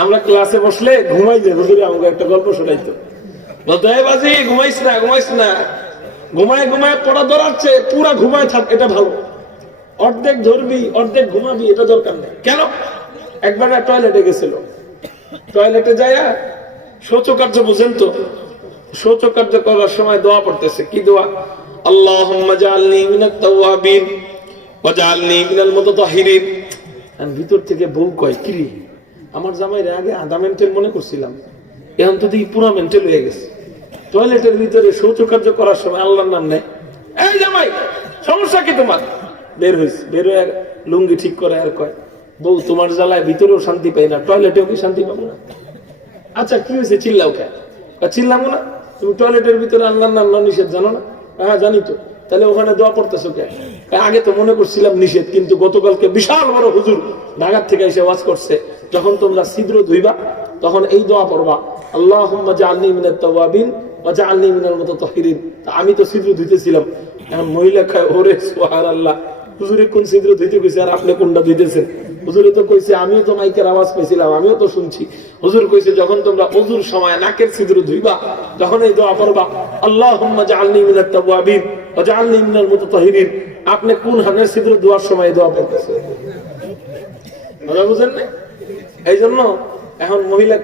আমরা ক্লাসে বসলে ঘুমাই যাই হুজুরে আমাকে একটা গল্প শোনাইতো। বলতো "এই বাজি, ঘুমাইস না ঘুমাইস না। ঘুমায় ঘুমায় পড়া ধরাচ্ছে পুরা ঘুমায় থাক, এটা ভালো। অর্ধেক ধরবি, অর্ধেক ঘুমাবি, এটা দরকার নেই। কেন? একবার টয়লেটে গেছিল। টয়লেটে যায় শৌচকার্য বুঝেন তো? শৌচকার্য করার সময় দোয়া পড়তেছে। কি দোয়া? আমি ভিতর থেকে বউ কয়, কি রে? আমার জামাই আগে আধা মেন্টেল মনে করছিলাম। এখন তো দেখি পুরা মেন্টেল হয়ে গেছে। টয়লেটের ভিতরে শৌচকার্য করার সময় আল্লাহর নাম নেই এই জামাই, সমস্যা কি তোমার? বের হয়েছে বের হয়ে লুঙ্গি ঠিক করে আর কয়, বউ, তোমার জ্বালায় ভিতরেও শান্তি পাই না টয়লেটেও কি শান্তি পাবো না? আচ্ছা কি হয়েছে? চিল্লাও কে? চিল্লামো না। তুমি টয়লেটের ভিতরে আল্লাহর নাম না নিষেধ জানো না? হ্যাঁ জানি তো। তাহলে ওখানে দোয়া পড়তেছো কে? আগে তো মনে করছিলাম নিষেধ, কিন্তু গতকালকে বিশাল বড় হুজুর ঢাকার থেকে এসে ওয়াজ করছে। যখন তোমরা ছিদ্র ধুইবা, তখন এই দোয়া পড়বা আল্লাহ জাআলনি মিনাত তাওয়াবিন ওয়া জাআলনি মিনাল মুতাতাহহিরিন তা আমি তো ছিদ্র ধুইতেছিলাম। এখন মহিলা খায় ওরে সুবহানাল্লাহ, হুজুরে কোন ছিদ্র ধুইতে কইছে আর আপনি কোনটা ধুইতেছেন? হুজুরে তো কইছে, আমিও তো মাইকের আওয়াজ পেয়েছিলাম আমিও তো শুনছি। হুজুর কইছে, যখন তোমরা ওজুর সময় নাকের ছিদ্র ধুইবা, তখন এই দোয়া পড়বা, আল্লাহুম্মা জাআলনি মিনাত তাওয়াবিন ওয়া জাআলনি মিনাল মুতাতাহহিরিন আপনি কোন হানের ছিদ্র দোয়ার সময় দোয়া পড়তেছেন? বুঝেন না এই জন্য এখন মহিলা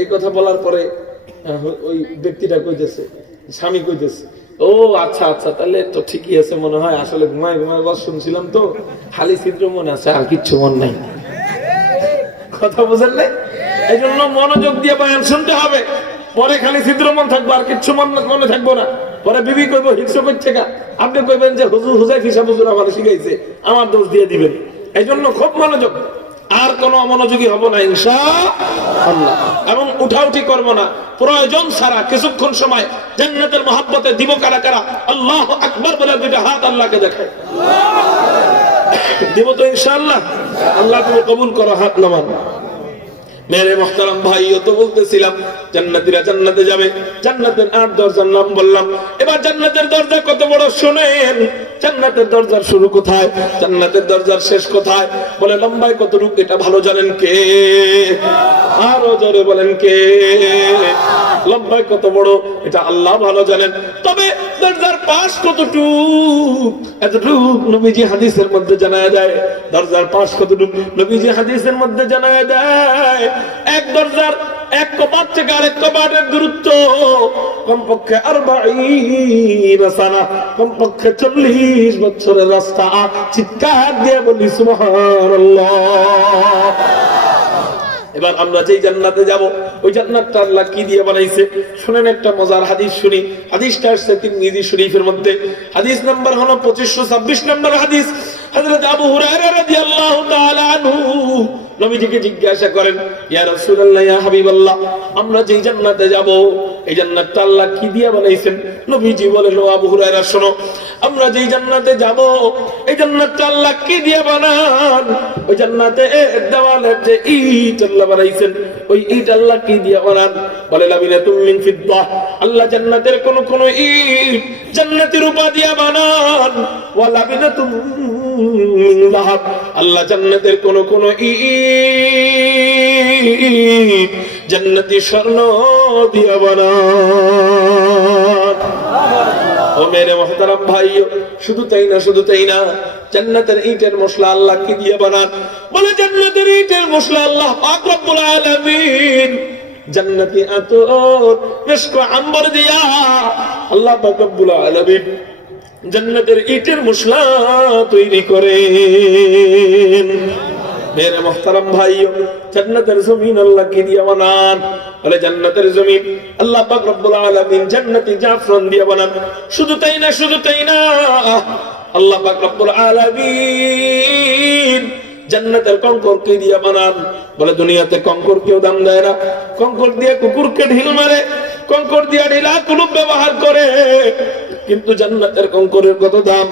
এই কথা বলার পরে ওই ব্যক্তিটা কইতেছে, স্বামী কইতেছে, ও আচ্ছা আচ্ছা তাহলে তো ঠিকই আছে মনে হয়, আসলে ঘুমায় ঘুমায় বস শুনছিলাম তো, খালি ছিদ্র মনে আছে, আর কিচ্ছু মন নাই। কথা বুঝেন এই জন্য মনোযোগ দিয়ে বয়ান শুনতে হবে, পরে খালি ছিদ্র মন থাকব, আর কিচ্ছু মন মনে থাকব না। পরে বিবি কইবো হিংস করছে গা। আপনি কইবেন যে, হুজুর হুজাই ফিসা হুজুর আমার শিখাইছে, আমার দোষ দিয়ে দিবেন। এই জন্য খুব মনোযোগ। আর কোন অমনোযোগী হব না ইনশা আল্লাহ এবং উঠাউঠি করব না। প্রয়োজন ছাড়া কিছুক্ষণ সময় জান্নাতের মহাব্বতে দিব কারা কারা? আল্লাহ আকবর বলে দুইটা হাত আল্লাহকে দেখায়। দিব তো ইনশাআল্লাহ। আল্লাহ তুমি কবুল করো হাত নামান। মেরে ভাই তো বলতেছিলাম, জান্নাতীরা জান্নাতে যাবে। জান্নাতের আট দরজার নাম বললাম। এবার জান্নাতের দরজা কত বড় শোনেন। জান্নাতের দরজার শুরু কোথায়? জান্নাতের দরজার শেষ কোথায়? বলে, লম্বায় কত রূপ এটা ভালো জানেন কে? আরও জোরে বলেন কে? লম্বায় কত বড়? এটা আল্লাহ ভালো জানেন। তবে পাশ কতটুক? এতটুক নবীজি হাদিসের মধ্যে জানা যায় দরজার পাশ কতটুক? নবীজি হাদিসের মধ্যে জানা যায় এক দরজার এক কপাট থেকে আরেক কপাটের দূরত্ব, কমপক্ষে আর সানা, কমপক্ষে চল্লিশ বছরের রাস্তা, চিৎকার দিয়ে বলি, সুবহানাল্লাহ। এবার আমরা যেই জান্নাতে যাব, ওই জান্নাতটা আল্লাহ কি দিয়ে বানাইছে? শুনেন একটা মজার হাদিস শুনি। হাদিসটা আসছে তিরমিজি শরীফের মধ্যে। হাদিস নাম্বার হলো 2526 নম্বর হাদিস। হযরত আবু হুরায়রা রাদিয়াল্লাহু তাআলা আনহু নবীজিকে জিজ্ঞাসা করেন, ইয়া রাসূলুল্লাহ, ইয়া হাবিবাল্লাহ, আমরা যেই জান্নাতে যাব, এই জান্নাতটা আল্লাহ কি দিয়ে বানাইছেন? নবীজি বলেন, ও আবু হুরায়রা, শোনো আমরা যেই জান্নাতে যাব, এই জান্নাতটা আল্লাহ কি দিয়ে বানান? ওই জান্নাতে দেওয়ালের যে ইট আল্লাহ বানাইছেন, ওই ইট আল্লাহ কি দিয়ে বানান? বলে লাবিনা তুমিন ফিদ্দা আল্লাহ জান্নাতের কোন কোন ইট জান্নাতের রূপা দিয়া বানান। ওয়া লাবিনা তুমিন আল্লাহ জান্নাতের কোন কোন ইট জান্নাতি স্বর্ণ দিয়া বানান। ও ইটের মশলা জান্নাতের ইটের মশলা তৈরি করেন। মেরে মোহতারাম ভাই জান্নাতের জমিন আল্লাহ কি দিয়ে বানান বলে জান্নাতের জমিন আল্লাহ পাক রব্বুল আলামিন জান্নাতি জাফরান দিয়ে বানান শুধু তাই না শুধু তাই না আল্লাহ পাক রব্বুল আলামিন জান্নাতের কঙ্কর কি দিয়ে বানান বলে দুনিয়াতে কঙ্কর কেউ দাম দেয় না কঙ্কর দিয়ে কুকুরকে ঢিল মারে কঙ্কর দিয়ে ঢিলা কুলুপ ব্যবহার করে কিন্তু জান্নাতের কঙ্করের কত দাম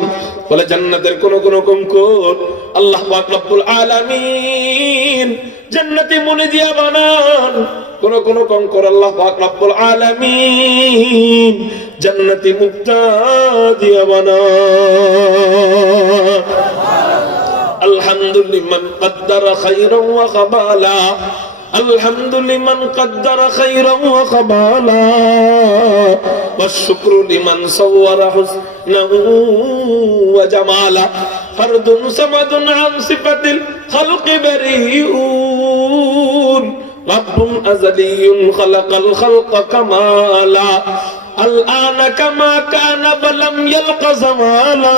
বলে জান্নাতের কোন কোন কঙ্কর আল্লাহ পাক রব্বুল আলামিন জান্নাতে মনে দিয়া বানান। কোন কোন কঙ্কর আল্লাহ পাক রব্বুল আলামিন জান্নাতি মুক্তা দিয়া বানান। আলহামদুলিল্লাহ মান কদ্দারা খাইরান ওয়া খাবালা الحمد لمن قدر خيرا وقبالا والشكر لمن صور حسنا وجمالا فرد صمد عن صفة الخلق بريئون رب أزلي خلق الخلق كمالا الآن كما كان فلم يلق زمالا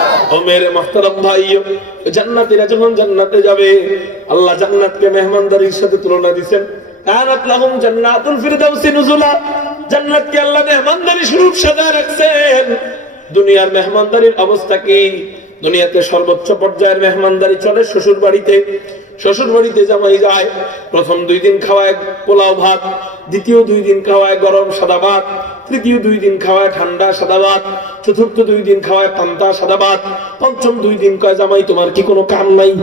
ও মেরে মোহতারাম ভাই জান্নাতীরা যখন জান্নাতে যাবে। আল্লাহ জান্নাতকে মেহমানদারির সাথে তুলনা দিবেন কানাত লাহুম জান্নাতুল ফিরদাউসি নুজুলা। জান্নাতকে আল্লাহ মেহমানদারি স্বরূপ সাজায় রাখছেন। দুনিয়ার মেহমানদারির অবস্থা কি? দুনিয়াতে সর্বোচ্চ পর্যায়ের মেহমানদারি চলে শ্বশুর বাড়িতে শ্বশুর বাড়িতে জামাই যায়, প্রথম দুই দিন খাওয়ায় পোলাও ভাত দ্বিতীয় দুই দিন খাওয়ায় গরম সাদা ভাত তৃতীয় দুই দিন খাওয়ায় ঠান্ডা সাদা ভাত চতুর্থ দুই দিন খাওয়ায় পান্তা সাদা ভাত পঞ্চম দুই দিন কয় জামাই, তোমার কি কোনো কাম নাই?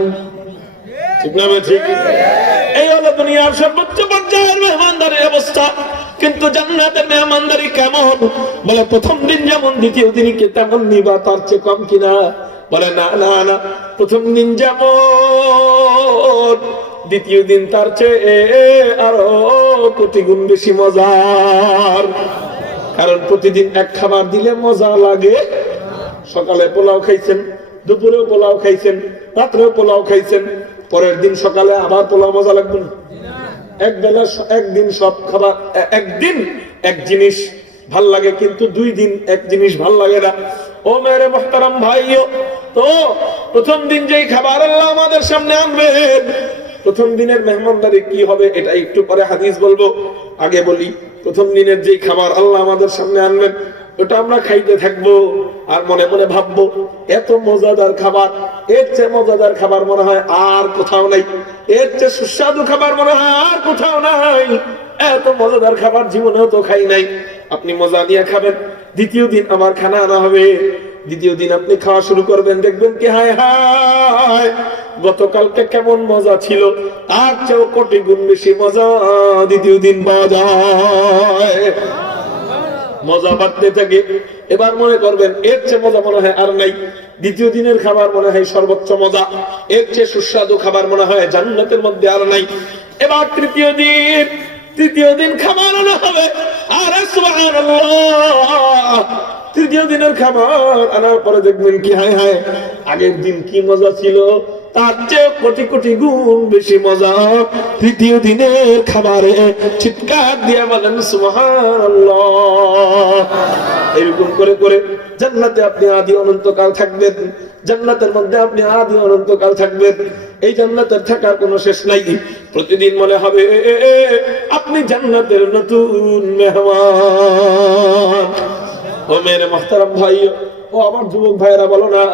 অবস্থা। কিন্তু মেহমানদারি কেমন? বলে, প্রথম দিন দ্বিতীয় তেমন নিবা, তার চেয়ে কম কিনা? বলে, না না না, প্রথম দিন যেমন দ্বিতীয় দিন তার চেয়ে আরও কোটি গুণ বেশি মজার। কারণ প্রতিদিন এক খাবার দিলে মজা লাগে। সকালে পোলাও খাইছেন, দুপুরেও পোলাও খাইছেন, রাত্রেও পোলাও খাইছেন, পরের দিন সকালে আবার পোলাও মজা লাগবে না। এক বেলা একদিন সব খাবার একদিন এক জিনিস ভালো লাগে, কিন্তু দুই দিন এক জিনিস ভালো লাগে না। ও মেরে মোহতারাম ভাইও, তো প্রথম দিন যেই খাবার আল্লাহ আমাদের সামনে আনবেন প্রথম দিনের মেহমানদারি কি হবে এটা একটু পরে হাদিস বলব। আগে বলি, প্রথম দিনের যেই খাবার আল্লাহ আমাদের সামনে আনবেন, ওটা আমরা খাইতে থাকব আর মনে মনে ভাববো, এত মজাদার খাবার, এর চেয়ে মজাদার খাবার মনে হয় আর কোথাও নাই। এর চেয়ে সুস্বাদু খাবার মনে হয় আর কোথাও নাই। এত মজাদার খাবার জীবনেও তো খাই নাই। আপনি মজা নিয়ে খাবেন, দ্বিতীয় দিন আমার খানা আনা হবে। দ্বিতীয় দিন আপনি খাওয়া শুরু করবেন, দেখবেন কি হায় হায় গতকালকে কেমন মজা ছিল? তার চেয়েও কোটি গুণ বেশি মজা দ্বিতীয় দিন পাওয়া মজা বাড়তে থাকে। এবার মনে করবেন, এর চেয়ে মজা মনে হয় আর নাই। দ্বিতীয় দিনের খাবার মনে হয় সর্বোচ্চ মজা। এর চেয়ে সুস্বাদু খাবার মনে হয় জান্নাতের মধ্যে আর নাই। এবার তৃতীয় দিন তৃতীয় দিন খাবার আনা হবে। আর তৃতীয় দিনের খাবার আনার পরে দেখবেন কি হায় হায়, আগের দিন কি মজা ছিল। তার চেয়ে কোটি কোটি গুণ বেশি মজা। তৃতীয় দিনের খাবারে চিৎকার দিয়ে বলেন করে করে জান্নাতে আপনি আদি অনন্তকাল থাকবেন। জান্নাতের মধ্যে আপনি আদি অনন্তকাল থাকবেন। এই জান্নাতের থাকার কোনো শেষ নাই। প্রতিদিন মনে হবে, আপনি জান্নাতের নতুন মেহমান। ও মেরে মোহতারাম ভাই, ও আমার যুবক ভাইয়েরা বলো না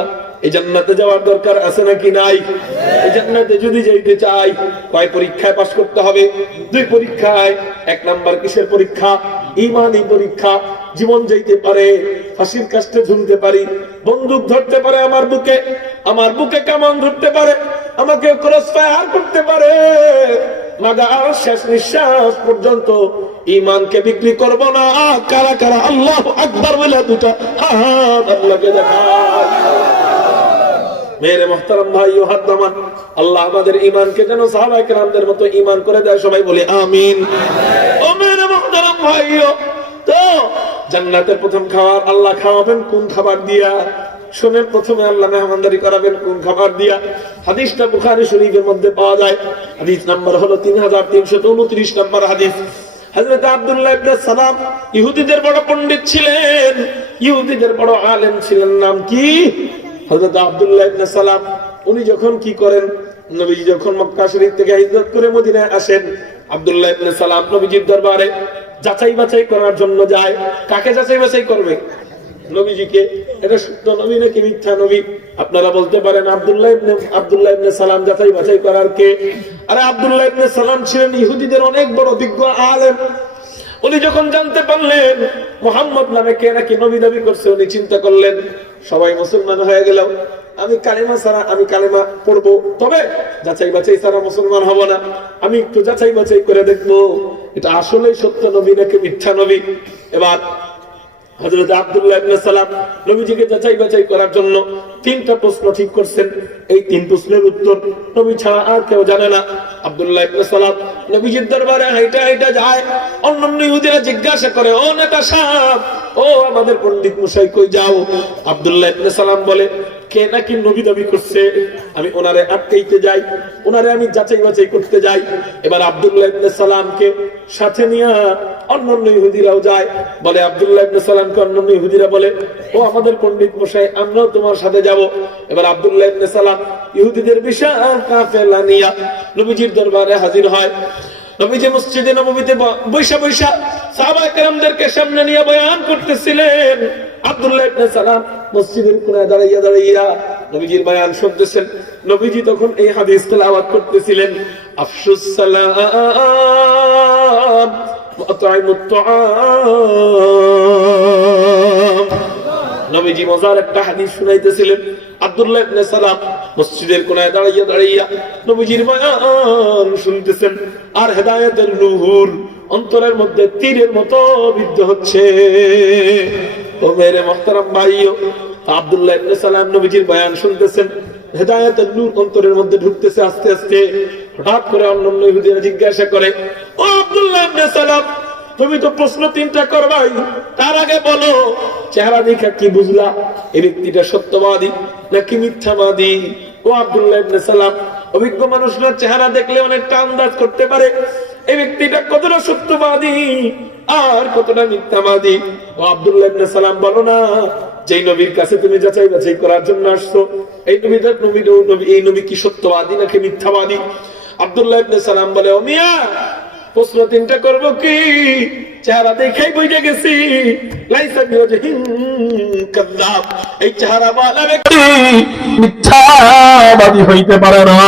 এই জান্নাতে যাওয়ার দরকার আছে নাকি নাই? এই জান্নাতে যদি যাইতে চাই, কয় পরীক্ষায় পাশ করতে হবে? দুই পরীক্ষায়। এক নাম্বার কিসের পরীক্ষা? ইমানি পরীক্ষা। জীবন যাইতে পারে, ফাঁসির কাষ্টে ঝুলতে পারি। বন্দুক ধরতে পারে আমার বুকে। আমার বুকে কেমন ধরতে পারে। আমাকে ক্রস ফায়ার করতে পারে। মাগার শেষ নিঃশ্বাস পর্যন্ত ইমানকে বিক্রি করব না। কারা কারা? আল্লাহ আকবার বলে দুটা হাত আল্লাহকে দেখায়। মেরে মোহতারাম ভাই হাত আল্লাহ আমাদের ইমানকে যেন সাহাবাই কেরামদের মতো ইমান করে দেয়, সবাই বলে আমিন। ও মেরে মোহতারাম ভাই তো, জান্নাতের প্রথম খাবার আল্লাহ খাওয়াবেন, কোন খাবার দিয়া? শোনেন, প্রথমে আল্লাহ মেহমানদারি করাবেন, কোন খাবার দিয়া? হাদিসটা বুখারী শরীফের মধ্যে পাওয়া যায়। হাদিস নাম্বার হলো তিন হাজার তিনশো উনত্রিশ নম্বর হাদিস। হযরত আব্দুল্লাহ ইবনে সালাম ইহুদিদের বড় পণ্ডিত ছিলেন। ইহুদিদের বড় আলেম ছিলেন। নাম কি? হযরত আব্দুল্লাহ ইবনে সালাম, উনি যখন কি করেন? নবীজি যখন মক্কা শরীফ থেকে হিজরত করে মদিনায় আসেন, আব্দুল্লাহ ইবনে সালাম নবীজির দরবারে যাচাই বাছাই করার জন্য যায়। কাকে যাচাই বাছাই করবে? নবীজিকে। এটা সত্য নবী নাকি মিথ্যা নবী? আপনারা বলতে পারেন আব্দুল্লাহ ইবনে আব্দুল্লাহ ইবনে সালাম যাচাই বাছাই করার কে? আরে আব্দুল্লাহ ইবনে সালাম ছিলেন ইহুদিদের অনেক বড় বিজ্ঞ আলেম। উনি যখন জানতে পারলেন, মোহাম্মদ নামে কে নাকি নবী দাবি করছে, উনি চিন্তা করলেন, সবাই মুসলমান হয়ে গেল। আমি কালেমা ছাড়া, আমি কালেমা পড়ব তবে যাচাই বাছাই ছাড়া মুসলমান হব না। আমি একটু যাচাই বাছাই করে দেখব, এটা আসলেই সত্য নবী নাকি মিথ্যা নবী? এবার হযরত আবদুল্লাহ সালাম নবীজিকে যাচাই বাছাই করার জন্য তিনটা প্রশ্ন ঠিক করছেন। এই তিন প্রশ্নের উত্তর নবী ছাড়া আর কেউ জানে না। আব্দুল্লাহ ইবনে সালাম নবীজির দরবারে হাইটা হাইটা যায়। অন্যান্য ইহুদিরা জিজ্ঞাসা করে, ও নেতা সাহেব, ও আমাদের পণ্ডিত মশাই কই যাও? আব্দুল্লাহ ইবনে সালাম বলে কে নাকি নবী দাবি করছে, আমি ওনারে আটকাইতে যাই, ওনারে আমি যাচাই বাছাই করতে যাই। এবার আব্দুল্লাহ ইবনে সালামকে সাথে নিয়ে অন্যান্য ইহুদিরাও যায়। বলে আব্দুল্লাহ ইবনে সালামকে অন্যান্য ইহুদিরা বলে, ও আমাদের পণ্ডিত মশাই, আমরাও তোমার সাথে যাব। এবার আব্দুল্লাহ ইবনে সালাম ইহুদিদের বিশাল কাফেলা নবীজির দরবারে হাজির হয়। নবীজি মসজিদে নবমীতে ব- বৈশা বৈশা সাহাবা কেরামদেরকে সামনে নিয়ে বয়ান করতেছিলেন। আব্দুল্লাহ ইবনে সালাম মসজিদের কোণায় দাঁড়াইয়া দাঁড়াইয়া নবীজির বয়ান শুনতেছেন। নবীজি তখন এই হাদিস তেলাওয়াত করতেছিলেন, আফসুস সালাম ওয়াতআইমুত তুআম। নবীজি মজার একটা হাদিস শুনাইতেছিলেন, আব্দুল্লাহ ইবনে সালাম মসজিদের কোণায় দাঁড়াইয়া দাঁড়াইয়া নবীজির বয়ান শুনতেছেন, আর হেদায়েতের নূর অন্তরের মধ্যে তীরের মতো বিদ্ধ হচ্ছে। ও মেরে মুহতারাম ভাইও আব্দুল্লাহ ইবনে সালাম নবীজির বয়ান শুনতেছেন। নূর অন্তরের মধ্যে ঢুকতেছে আস্তে আস্তে। হঠাৎ করে অন্যান্য ইহুদিরা জিজ্ঞাসা করে, ও আব্দুল্লাহ ইবনে সালাম, তুমি তো প্রশ্ন তিনটা করবাই। তার আগে বলো, চেহারা দেখা কি বুঝলা? এই ব্যক্তিটা সত্যবাদী নাকি মিথ্যাবাদী? ও আব্দুল্লাহ ইবনে সালাম, অভিজ্ঞ মানুষরা চেহারা দেখলে অনেকটা আন্দাজ করতে পারে। এই ব্যক্তিটা কতটা সত্যবাদী? আর কতটা মিথ্যাবাদী। ও আব্দুল্লাহ সালাম বলো না, যেই নবীর কাছে তুমি যাচাই বাছাই করার জন্য আসছো। এই নবীটা নবী নবী, এই নবী কি সত্যবাদী নাকি মিথ্যাবাদী? আব্দুল্লাহ ইবনে সালাম বলে, ও মিয়া, প্রশ্ন তিনটা করব কি? চেহারা দেখাই বুঝে গেছি। লাইসা বিওজহিন এই চেহারা वाला ব্যক্তি মিথ্যাবাদী হইতে পারে না।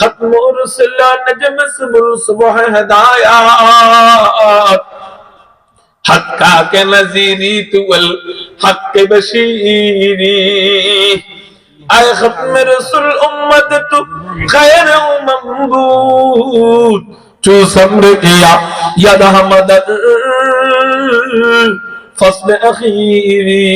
ختم ارسل نجم سبر صبح هدايا. حق کا کے نظیری تو الحق کے بشیری اے ختم رسل امت تو خیر امم بود. سمر کیا ید حمد فصل اخیری.